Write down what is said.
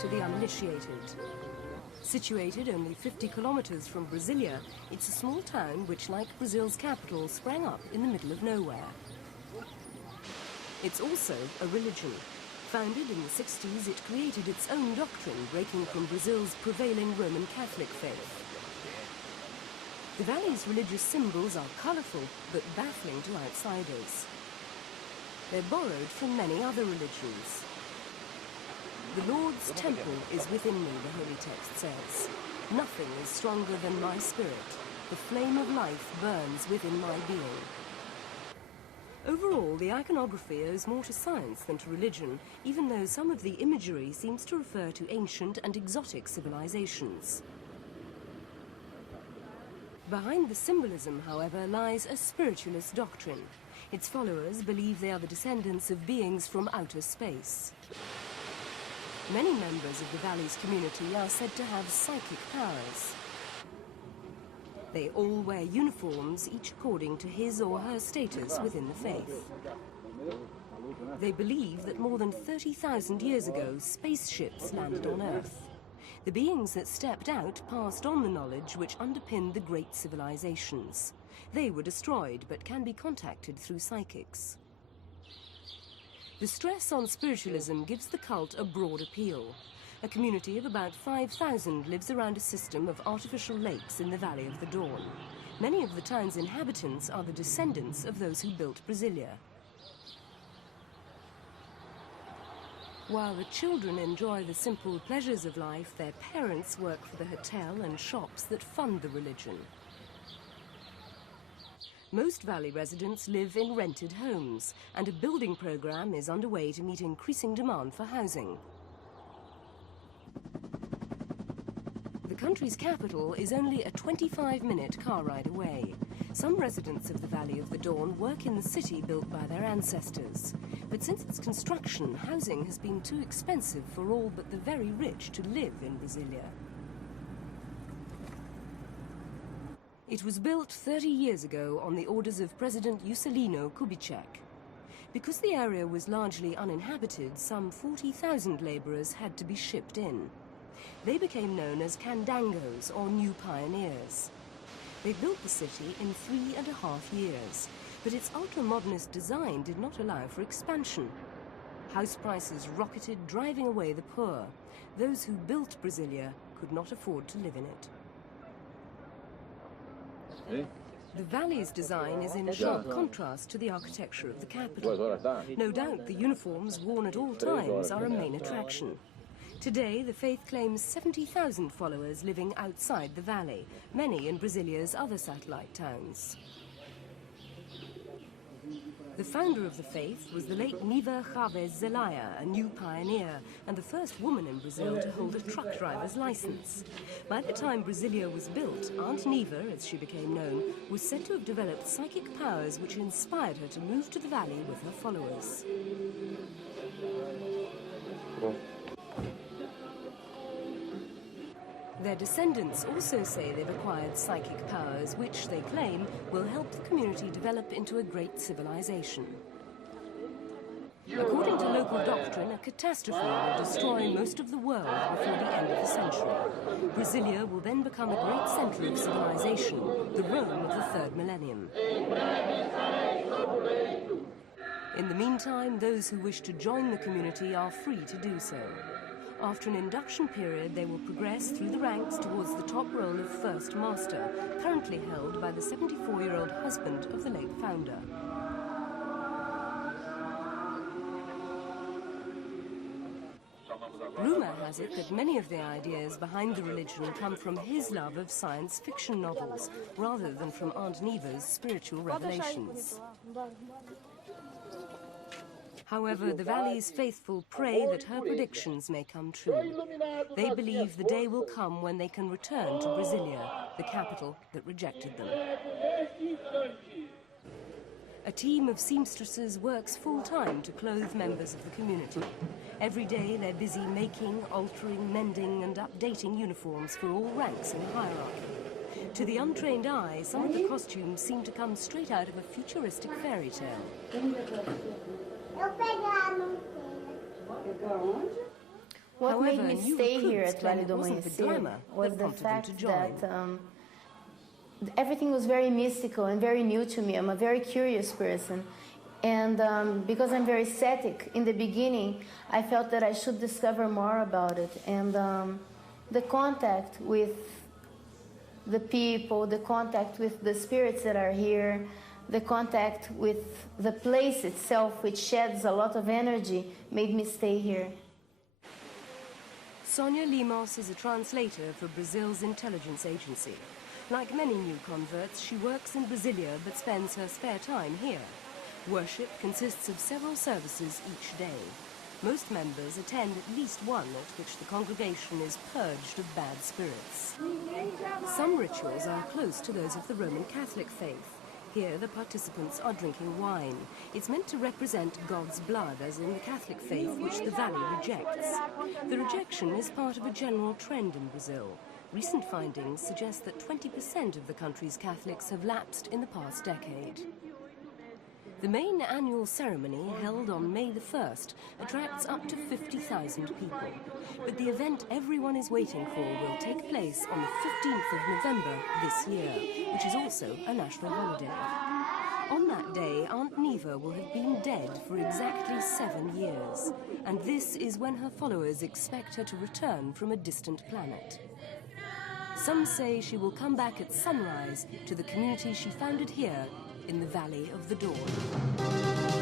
To the uninitiated. Situated only 50 kilometers from Brasilia, it's a small town which, like Brazil's capital, sprang up in the middle of nowhere. It's also a religion. Founded in the 60s, it created its own doctrine, breaking from Brazil's prevailing Roman Catholic faith. The valley's religious symbols are colorful, but baffling to outsiders. They're borrowed from many other religions. The Lord's temple is within me, the holy text says. Nothing is stronger than my spirit. The flame of life burns within my being. Overall, the iconography owes more to science than to religion, even though some of the imagery seems to refer to ancient and exotic civilizations. Behind the symbolism, however, lies a spiritualist doctrine. Its followers believe they are the descendants of beings from outer space. Many members of the Valley's community are said to have psychic powers. They all wear uniforms, each according to his or her status within the faith. They believe that more than 30,000 years ago, spaceships landed on Earth. The beings that stepped out passed on the knowledge which underpinned the great civilizations. They were destroyed, but can be contacted through psychics. The stress on spiritualism gives the cult a broad appeal. A community of about 5,000 lives around a system of artificial lakes in the Valley of the Dawn. Many of the town's inhabitants are the descendants of those who built Brasilia. While the children enjoy the simple pleasures of life, their parents work for the hotel and shops that fund the religion. Most Valley residents live in rented homes, and a building program is underway to meet increasing demand for housing. The country's capital is only a 25-minute car ride away. Some residents of the Valley of the Dawn work in the city built by their ancestors. But since its construction, housing has been too expensive for all but the very rich to live in Brasilia. It was built 30 years ago on the orders of President Juscelino Kubitschek. Because the area was largely uninhabited, some 40,000 laborers had to be shipped in. They became known as candangos, or new pioneers. They built the city in 3.5 years, but its ultra-modernist design did not allow for expansion. House prices rocketed, driving away the poor. Those who built Brasilia could not afford to live in it. The valley's design is in sharp contrast to the architecture of the capital. No doubt the uniforms worn at all times are a main attraction. Today, the faith claims 70,000 followers living outside the valley, many in Brasilia's other satellite towns. The founder of the faith was the late Niva Chaves Zelaya, a new pioneer, and the first woman in Brazil to hold a truck driver's license. By the time Brasilia was built, Aunt Niva, as she became known, was said to have developed psychic powers which inspired her to move to the valley with her followers. Their descendants also say they've acquired psychic powers, which they claim will help the community develop into a great civilization. According to local doctrine, a catastrophe will destroy most of the world before the end of the century. Brasilia will then become a great center of civilization, the Rome of the third millennium. In the meantime, those who wish to join the community are free to do so. After an induction period, they will progress through the ranks towards the top role of First Master, currently held by the 74-year-old husband of the late founder. Rumor has it that many of the ideas behind the religion come from his love of science fiction novels, rather than from Aunt Niva's spiritual revelations. However, the Valley's faithful pray that her predictions may come true. They believe the day will come when they can return to Brasilia, the capital that rejected them. A team of seamstresses works full-time to clothe members of the community. Every day they're busy making, altering, mending and updating uniforms for all ranks in the hierarchy. To the untrained eye, some of the costumes seem to come straight out of a futuristic fairy tale. What made me stay here at Vale do Amanhecer was the fact that everything was very mystical and very new to me. I'm a very curious person. And because I'm very static, in the beginning, I felt that I should discover more about it. And the contact with the people, the contact with the spirits that are here, the contact with the place itself, which sheds a lot of energy, made me stay here. Sonia Limos is a translator for Brazil's intelligence agency. Like many new converts, she works in Brasilia but spends her spare time here. Worship consists of several services each day. Most members attend at least one at which the congregation is purged of bad spirits. Some rituals are close to those of the Roman Catholic faith. Here, the participants are drinking wine. It's meant to represent God's blood, as in the Catholic faith, which the Valley rejects. The rejection is part of a general trend in Brazil. Recent findings suggest that 20% of the country's Catholics have lapsed in the past decade. The main annual ceremony, held on May the 1st, attracts up to 50,000 people. But the event everyone is waiting for will take place on the 15th of November this year, which is also a national holiday. On that day, Aunt Neva will have been dead for exactly 7 years, and this is when her followers expect her to return from a distant planet. Some say she will come back at sunrise to the community she founded here in the Valley of the Dawn.